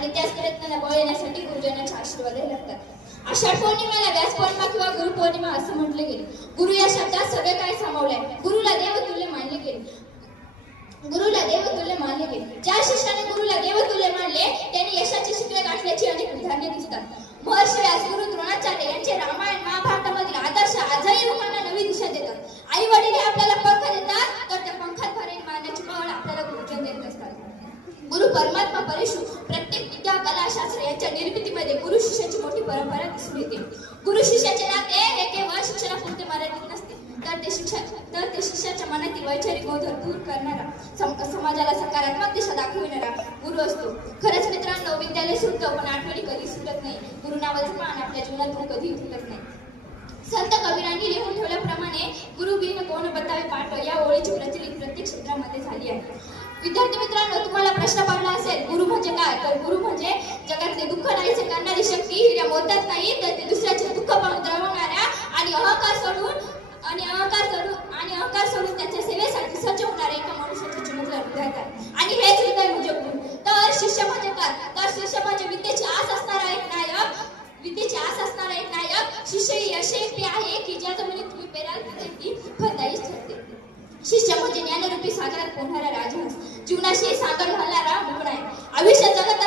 आणि त्याच प्रयत्नांना बळ येण्यासाठी गुरुजनांचे आशीर्वाद लागतात। आषाढ पौर्णिमेला व्यास पौर्णिमा किंवा गुरु पौर्णिमा असं म्हटले गेले। गुरु या शब्दात सगळे काय सामावले आहे। गुरुला देवतुल्य मानले गेले। गुरुला देवतुल्य मानले गेले। ज्या शिष्याने गुरुला देवतुल्य मानले त्यांनी यशाचे शिखर गाठल्याची अनेक उदाहरणे दिसतात। महर्षी व्यास गुरु द्रोणाचार्य यांचे रामायण महाभारतामधील आदर्श आजही लोकांना नवी दिशा देतात। आई वडील आपल्याला पंख देतात तर त्या पंखात भरेल मारण्याची बळ आपल्याला गुरुजन देत असतात। गुरु परमात्मा परशु प्रत्येक विद्या कला शास्त्र यांच्या निर्मितीमध्ये गुरु शिष्याची मोठी परंपरा दिसून येते। गुरु शिष्याचे नाते हे केवळ शिक्षणापुरते मर्यादित नसते तर ते शिष्याच्या मनातील वैचारिक गोंधळ दूर करणारा समाजाला सकारात्मक दिशा दाखविणारा गुरु असतो। खरंच मित्रांनो, विद्यालय सुटतो पण आठवणी कधी सुटत नाही। गुरु नावाचं पान आपल्या जीवनातून कधी उतरत नाही। संत कबीरांनी लिहून ठेवल्याप्रमाणे गुरु बिन कोण बतावे पाठ या ओळीची प्रचलित प्रत्येक क्षेत्रामध्ये झाली आहे। विद्यार्थी मित्रांनो, तुम्हाला प्रश्न पडला असेल गुरु म्हणजे काय? तर गुरु म्हणजे जगातले दुःख नाहीसे करणारी शक्ती, हिऱ्या मोत्यात नाही तर ते दुसऱ्याचे दुःख पाहून द्रवणाऱ्या आणि अहंकार सोडून त्याच्या सेवेसाठी सज्ज होणाऱ्या एका मनुष्याचे चिमुकले हृदय आहे। आणि हेच हृदय म्हणजे गुरु। तर शिष्य म्हणजे काय? तर शिष्य म्हणजे विद्येची आस असणारा एक नायक। शिष्य ही अशी व्यक्ती आहे की ज्या जमिनीत तुम्ही पेराल ती फळदायीच ठरते। शिष्य म्हणजे ज्ञानरूपी सागरात पोहणारा राजहंस, जीवनाशी सागर घालणारा मुकुट आहे। आयुष्य जगत